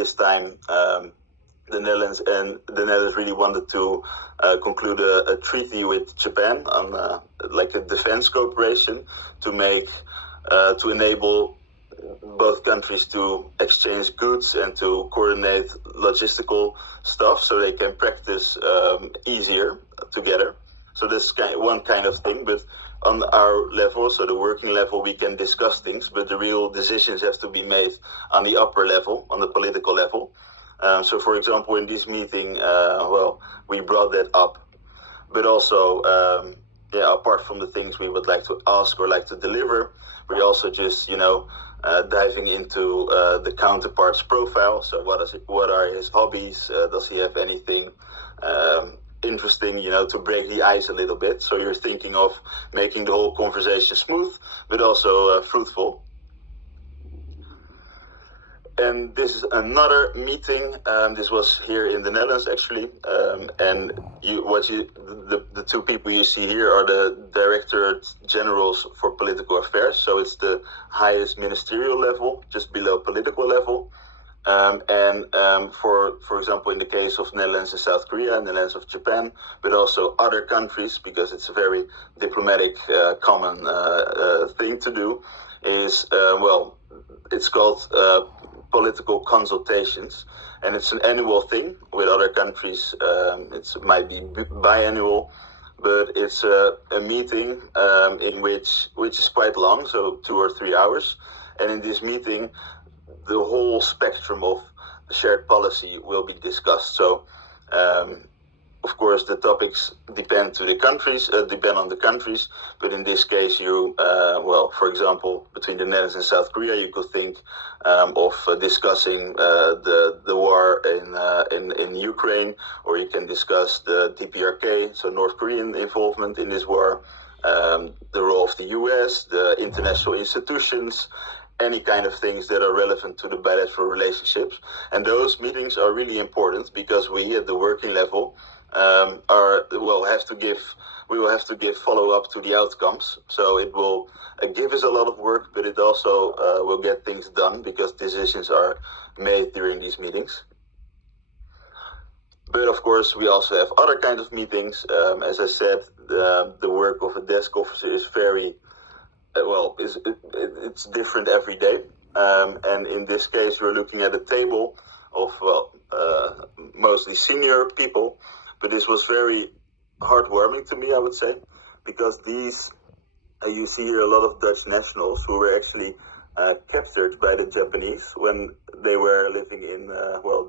this time the Netherlands really wanted to conclude a treaty with Japan on like a defense cooperation to enable both countries to exchange goods and to coordinate logistical stuff so they can practice easier together. So this is one kind of thing, but on our level, so the working level, we can discuss things, but the real decisions have to be made on the upper level, on the political level. So for example, in this meeting, we brought that up, but also, apart from the things we would like to ask or like to deliver, we're also just, diving into the counterpart's profile. So what are his hobbies? Does he have anything interesting, to break the ice a little bit? So you're thinking of making the whole conversation smooth, but also fruitful. And this is another meeting. This was here in the Netherlands, actually. And the two people you see here are the Director Generals for Political Affairs. So it's the highest ministerial level, just below political level. For example, in the case of Netherlands and South Korea, Netherlands of Japan, but also other countries, because it's a very diplomatic, common thing to do, is, it's called political consultations, and it's an annual thing. With other countries, it might be biannual, but it's a meeting in which is quite long, so 2 or 3 hours. And in this meeting, the whole spectrum of shared policy will be discussed. So, of course, the topics depend on the countries, but in this case, for example, between the Netherlands and South Korea, you could think of discussing the war in Ukraine, or you can discuss the DPRK, so North Korean involvement in this war, the role of the US, the international institutions, any kind of things that are relevant to the bilateral relationships. And those meetings are really important because we, at the working level, we will have to give follow-up to the outcomes. So it will give us a lot of work, but it also will get things done because decisions are made during these meetings. But of course, we also have other kinds of meetings. As I said, the work of a desk officer is very it's different every day. And in this case, we're looking at a table of mostly senior people. But this was very heartwarming to me, I would say, because you see here a lot of Dutch nationals who were actually captured by the Japanese when they were living in